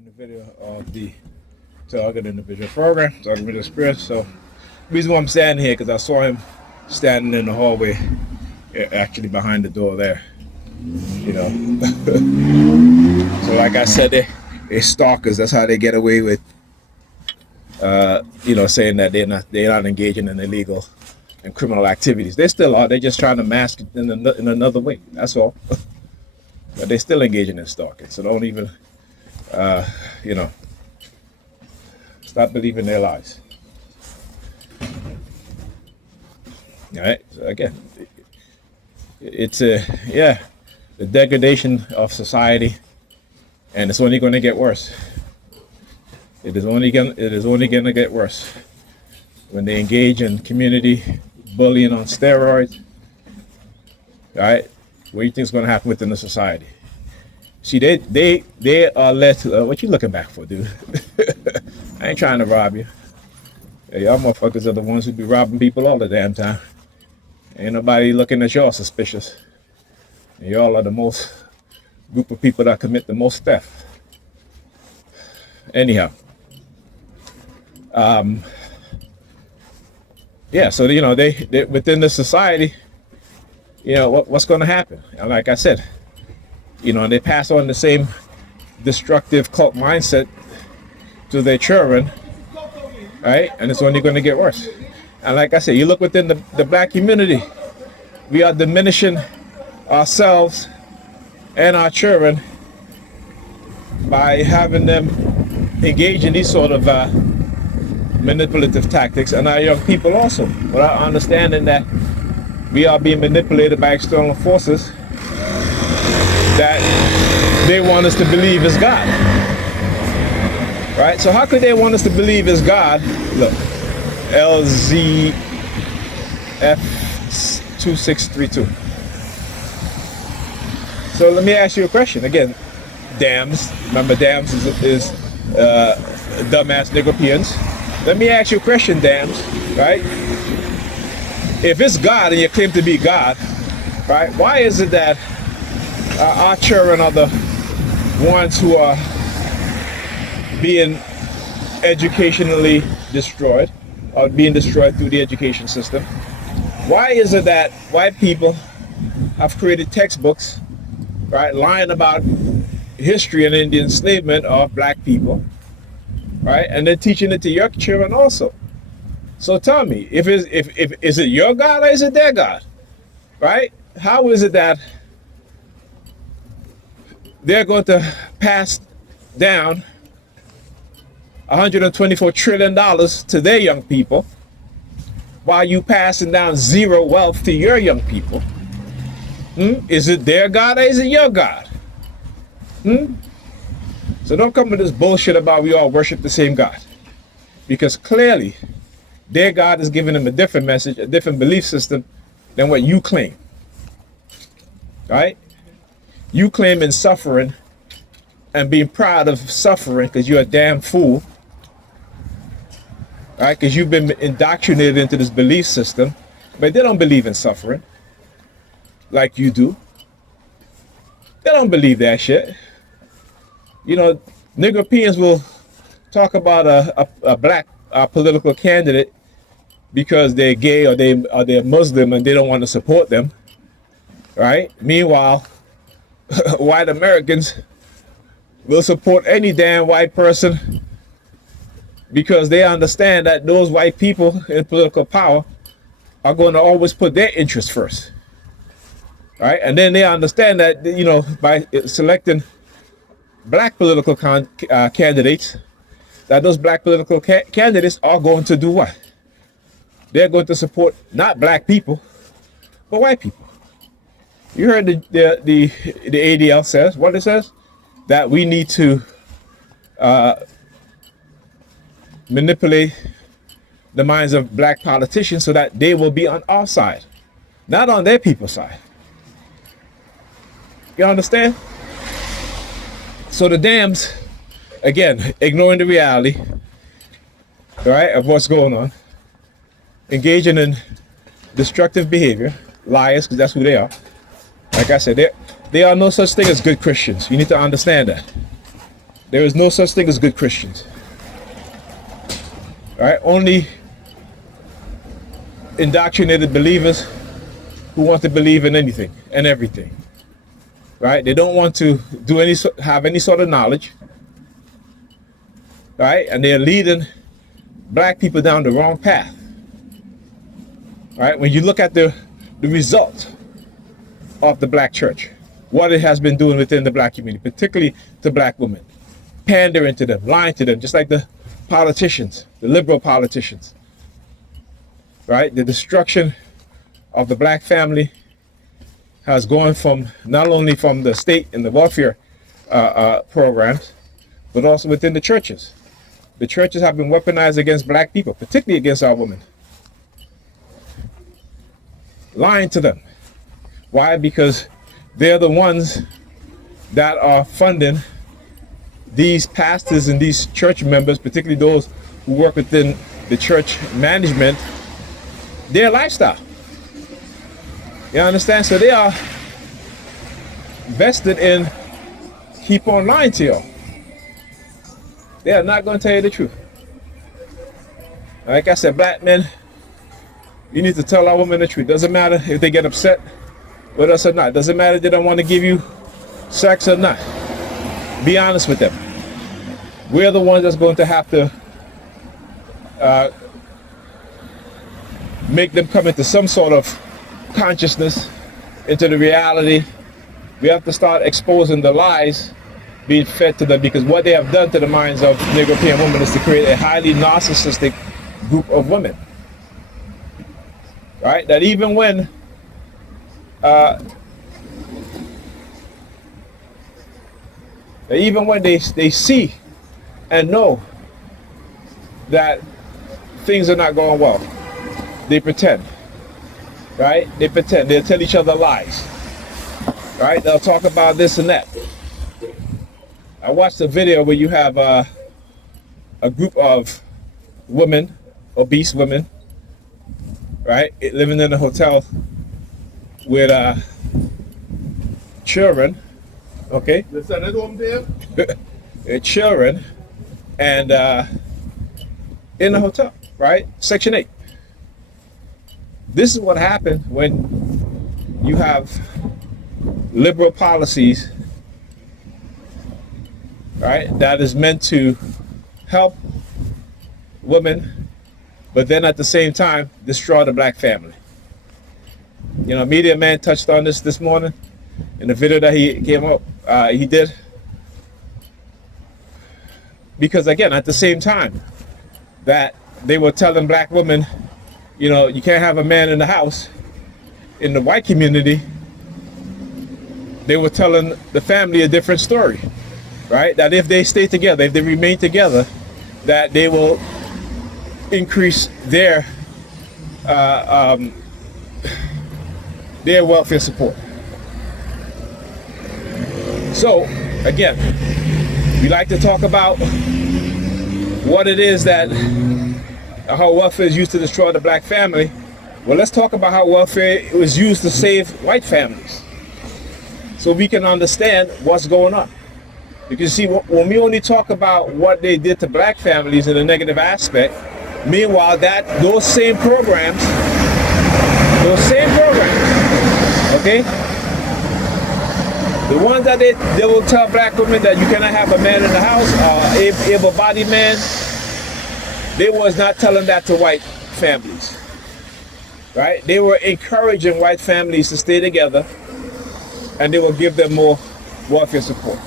starting the video of the Target Individual program, Target Individual Experience. So, the reason why I'm standing here because I saw him standing in the hallway, actually behind the door there. You know, so like I said, they're stalkers. That's how they get away with, saying that they're not engaging in illegal and criminal activities. They still are. They're just trying to mask it in another way. That's all. But they're still engaging in stalking. So don't even, stop believing their lies. All right. So again, it's the degradation of society, and it's only going to get worse. It is only going to get worse when they engage in community bullying on steroids. All right. What do you think is going to happen within the society? See, they are led to, what you looking back for, dude? I ain't trying to rob you. Hey, y'all motherfuckers are the ones who be robbing people all the damn time. Ain't nobody looking at y'all suspicious. And y'all are the most group of people that commit the most theft. Anyhow. So, they within the society, what's going to happen? And like I said, they pass on the same destructive cult mindset to their children, right? And it's only going to get worse. And like I said, you look within the black community, we are diminishing ourselves and our children by having them engage in these sort of manipulative tactics, and our young people also, without understanding that we are being manipulated by external forces that they want us to believe is God. Right? So how could they want us to believe is God? Look, LZF2632. So let me ask you a question. Again, dams. Remember, dams is dumbass Negropeans. Let me ask you a question, dams. Right? If it's God and you claim to be God, right? Why is it that our children are the ones who are being educationally destroyed, or being destroyed through the education system? Why is it that white people have created textbooks, right, lying about history and the enslavement of black people, right, and then teaching it to your children also? So tell me, if is it your God or is it their God, right? How is it that they're going to pass down $124 trillion to their young people while you passing down zero wealth to your young people? Is it their God or is it your God? So don't come with this bullshit about we all worship the same God, because clearly their God is giving them a different message, a different belief system than what you claim. Right? You claim in suffering and being proud of suffering because you're a damn fool. Right? Because you've been indoctrinated into this belief system, but they don't believe in suffering like you do. They don't believe that shit. Negropeans will talk about a black political candidate because they're gay or they're Muslim and they don't want to support them, right? Meanwhile, white Americans will support any damn white person because they understand that those white people in political power are going to always put their interests first, right? And then they understand that, by selecting black political candidates, that those black political candidates are going to do what? They're going to support not black people, but white people. You heard the ADL says, what it says? That we need to manipulate the minds of black politicians so that they will be on our side, not on their people's side. You understand? So the dams, again, ignoring the reality, right, of what's going on, engaging in destructive behavior, liars, because that's who they are. Like I said, there are no such thing as good Christians. You need to understand that. There is no such thing as good Christians. All right? Only indoctrinated believers who want to believe in anything and everything. Right? They don't want to have any sort of knowledge. Right? And they're leading black people down the wrong path. Right? When you look at the result of the black church, what it has been doing within the black community, particularly to black women, pandering to them, lying to them, just like the politicians, the liberal politicians. Right? The destruction of the black family has gone from not only from the state and the welfare programs, but also within the churches. The churches have been weaponized against black people, particularly against our women. Lying to them. Why? Because they're the ones that are funding these pastors and these church members, particularly those who work within the church management, their lifestyle. You understand? So they are vested in keep on lying to y'all. They are not going to tell you the truth. Like I said, black men, you need to tell our women the truth. Doesn't matter if they get upset with us or not. Doesn't matter if they don't want to give you sex or not. Be honest with them. We're the ones that's going to have to make them come into some sort of consciousness, into the reality. We have to start exposing the lies being fed to them, because what they have done to the minds of Negro women is to create a highly narcissistic group of women. Right? That even when they see and know that things are not going well, they pretend. Right? They pretend. They'll tell each other lies. Right? They'll talk about this and that. I watched a video where you have a group of women, obese women, right, living in a hotel with children, okay? Children, and in the hotel, right? Section 8. This is what happened when you have liberal policies, right, that is meant to help women, but then at the same time destroy the black family. You know, Media Man touched on this morning in the video that he came up, he did. Because again, at the same time that they were telling black women, you know, you can't have a man in the house, in the white community, they were telling the family a different story. Right? That if they stay together, if they remain together, that they will increase their welfare support. So, again, we like to talk about what it is that how welfare is used to destroy the black family. Well, let's talk about how welfare was used to save white families, so we can understand what's going on. Because you see, when we only talk about what they did to black families in a negative aspect, meanwhile those same programs, okay, the ones that they will tell black women that you cannot have a man in the house, able-bodied man, they was not telling that to white families, right? They were encouraging white families to stay together, and they will give them more welfare support.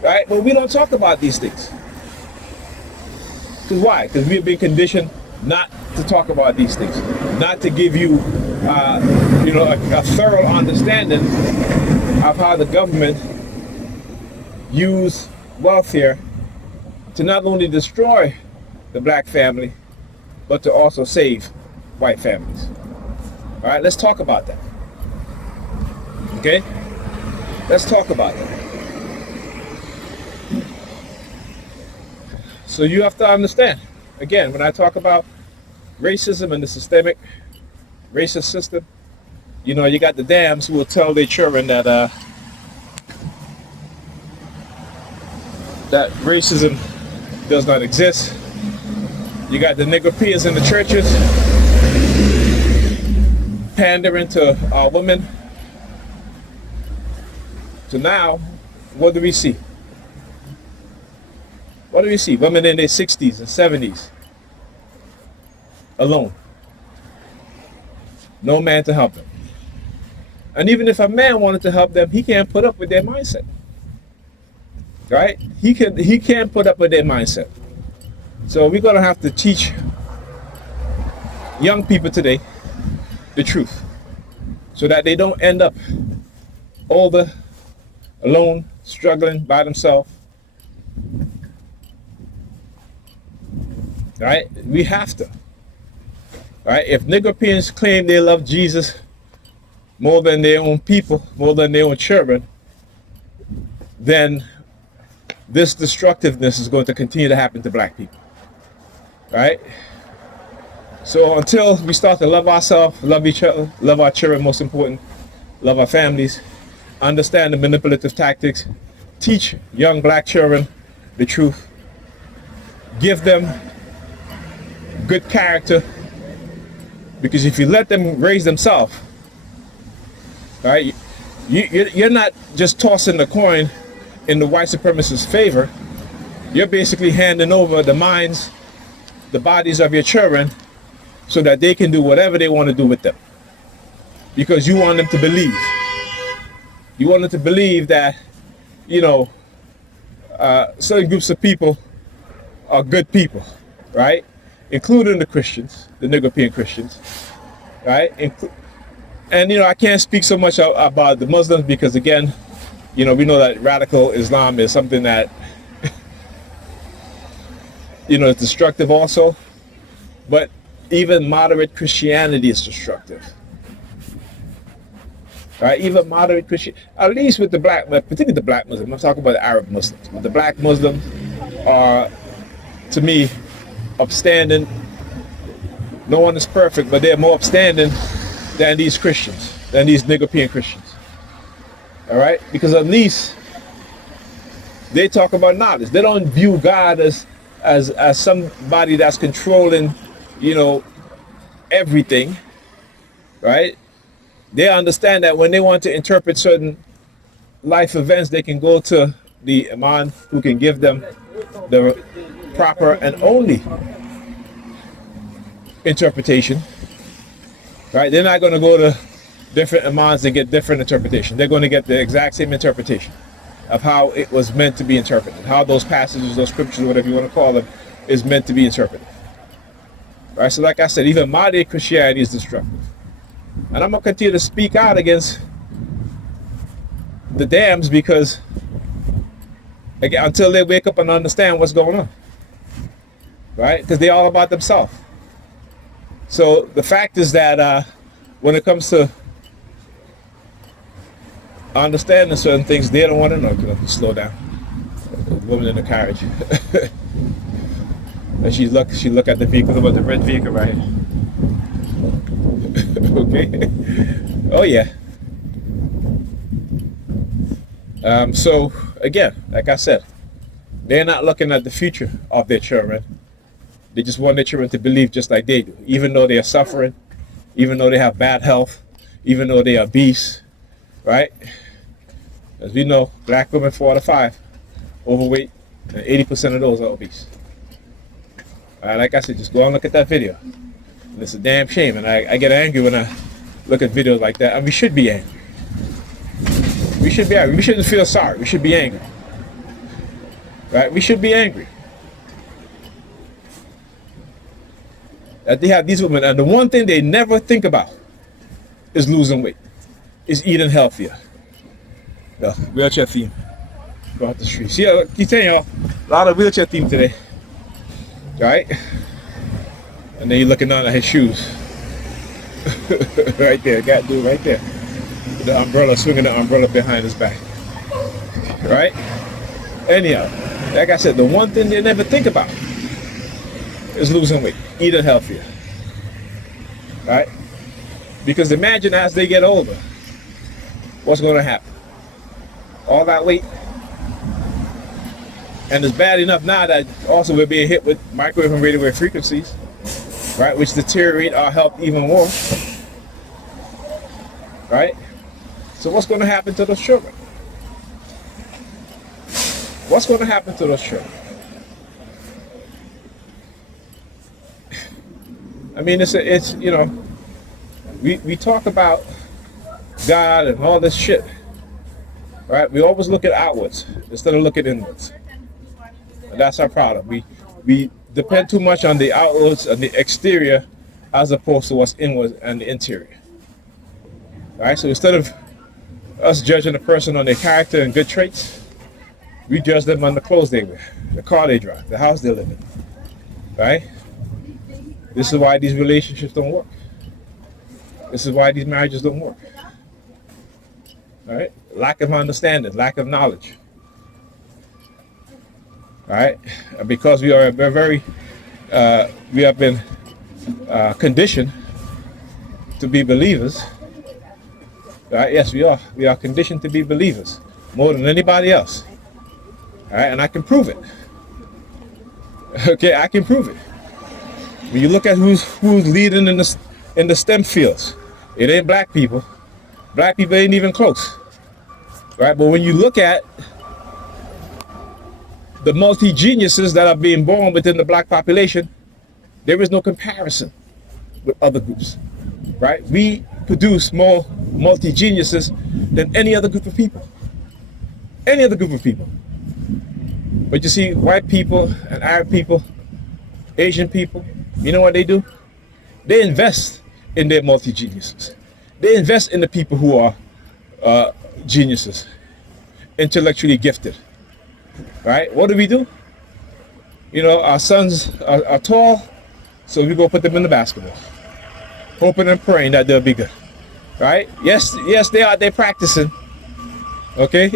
Right? But we don't talk about these things. Because why? Because we have been conditioned not to talk about these things, not to give you, a thorough understanding of how the government use welfare to not only destroy the black family, but to also save white families. All right, let's talk about that. Okay? Let's talk about that. So you have to understand, again, when I talk about racism and the systemic racist system, you know, you got the dams who will tell their children that that racism does not exist. You got the Negropeans in the churches pandering to our women. So now, what do we see? What do we see? Women in their 60s and 70s, alone. No man to help them. And even if a man wanted to help them, he can't put up with their mindset. Right? He can't put up with their mindset. So we're gonna have to teach young people today the truth, so that they don't end up older, alone, struggling by themselves. Right? We have to. Right? If Negropeans claim they love Jesus more than their own people, more than their own children, then this destructiveness is going to continue to happen to black people. Right? So until we start to love ourselves, love each other, love our children, most important, love our families, understand the manipulative tactics, teach young black children the truth, give them good character, because if you let them raise themselves, right, you're not just tossing the coin in the white supremacist favor. You're basically handing over the minds, the bodies of your children, so that they can do whatever they want to do with them, because you want them to believe. You want them to believe that, you know, certain groups of people are good people, right? Including the Christians, the Negropean Christians, right? And, you know, I can't speak so much about the Muslims because, again, you know, we know that radical Islam is something that, you know, is destructive also. But even moderate Christianity is destructive. Right? Even moderate Christian, at least with the black, particularly the black Muslims, I'm talking about the Arab Muslims. But the black Muslims are, to me, upstanding. No one is perfect, but they're more upstanding than these Christians, than these Negropean Christians. All right? Because at least they talk about knowledge. They don't view God as somebody that's controlling, you know, everything. Right? They understand that when they want to interpret certain life events, they can go to the Imam who can give them the proper and only interpretation. Right? They're not going to go to different Imams and get different interpretation. They're going to get the exact same interpretation of how it was meant to be interpreted, how those passages, those scriptures, whatever you want to call them, is meant to be interpreted. Right? So like I said, even modern Christianity is destructive. And I'm going to continue to speak out against the dams, because again, until they wake up and understand what's going on. Right? Because they're all about themselves. So the fact is that when it comes to understanding certain things, they don't want to know. Slow down. The woman in the carriage. And she look at the vehicle, about the red vehicle right here. Okay. Oh yeah. So again, like I said, they're not looking at the future of their children. They just want their children to believe just like they do, even though they are suffering, even though they have bad health, even though they are obese, right? As we know, black women 4 out of 5 overweight, and 80% of those are obese. Like I said, just go and look at that video. And it's a damn shame, and I get angry when I look at videos like that. And we should be angry. We should be angry. We shouldn't feel sorry. We should be angry. Right? We should be angry. That they have these women, and the one thing they never think about is losing weight, is eating healthier. The wheelchair theme. Go out the street. See, I keep telling y'all, a lot of wheelchair theme today. Right? And then you're looking down at his shoes. Right there, got dude right there. The umbrella, swinging the umbrella behind his back. Right? Anyhow, like I said, the one thing they never think about is losing weight, eating healthier. Right? Because imagine as they get older, what's going to happen? All that weight And it's bad enough now that also we're being hit with microwave and radio wave frequencies, right, which deteriorate our health even more, right? So what's going to happen to those children? What's going to happen to those children? I mean, it's you know, we talk about God and all this shit, right? We always look at outwards instead of looking inwards. And that's our problem. We depend too much on the outwards and the exterior as opposed to what's inwards and the interior. All right, so instead of us judging a person on their character and good traits, we judge them on the clothes they wear, the car they drive, the house they live in. Right? This is why these relationships don't work. This is why these marriages don't work. All right? Lack of understanding, lack of knowledge. All right? Because we have been conditioned to be believers. Right? Yes, we are. We are conditioned to be believers more than anybody else. All right? And I can prove it. Okay, I can prove it. When you look at who's leading in the STEM fields, it ain't black people. Black people ain't even close. Right? But when you look at the multi-geniuses that are being born within the black population, there is no comparison with other groups. Right? We produce more multi-geniuses than any other group of people. Any other group of people. But you see, white people and Arab people, Asian people, you know what they do? They invest in their multi-geniuses. They invest in the people who are geniuses, intellectually gifted. Right? What do? You know, our sons are tall, so we go put them in the basketball, hoping and praying that they'll be good. Right? Yes, they are. They're practicing. Okay?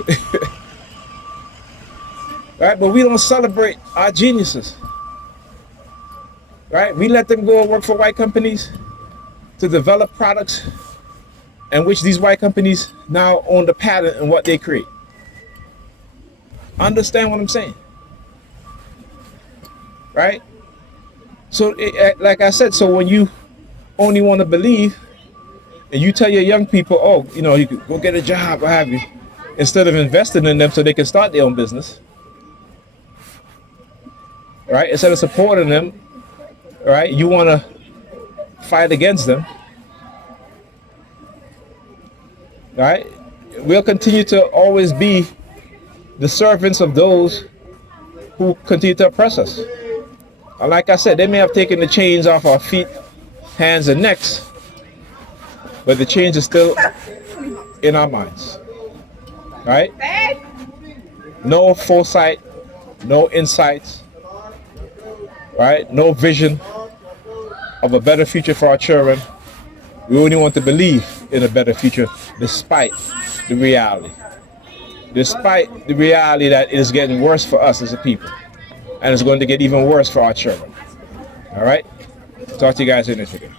Right? But we don't celebrate our geniuses. Right? We let them go and work for white companies to develop products in which these white companies now own the patent in what they create. Understand what I'm saying? Right? So, like I said, so when you only want to believe and you tell your young people, oh, you know, you could go get a job, what have you, instead of investing in them so they can start their own business, right? Instead of supporting them, right? You want to fight against them, right? We'll continue to always be the servants of those who continue to oppress us. And like I said, they may have taken the chains off our feet, hands, and necks, but the chains are still in our minds, right? No foresight, no insights, right? No vision of a better future for our children. We only want to believe in a better future despite the reality. Despite the reality that it is getting worse for us as a people. And it's going to get even worse for our children. All right? Talk to you guys in this video.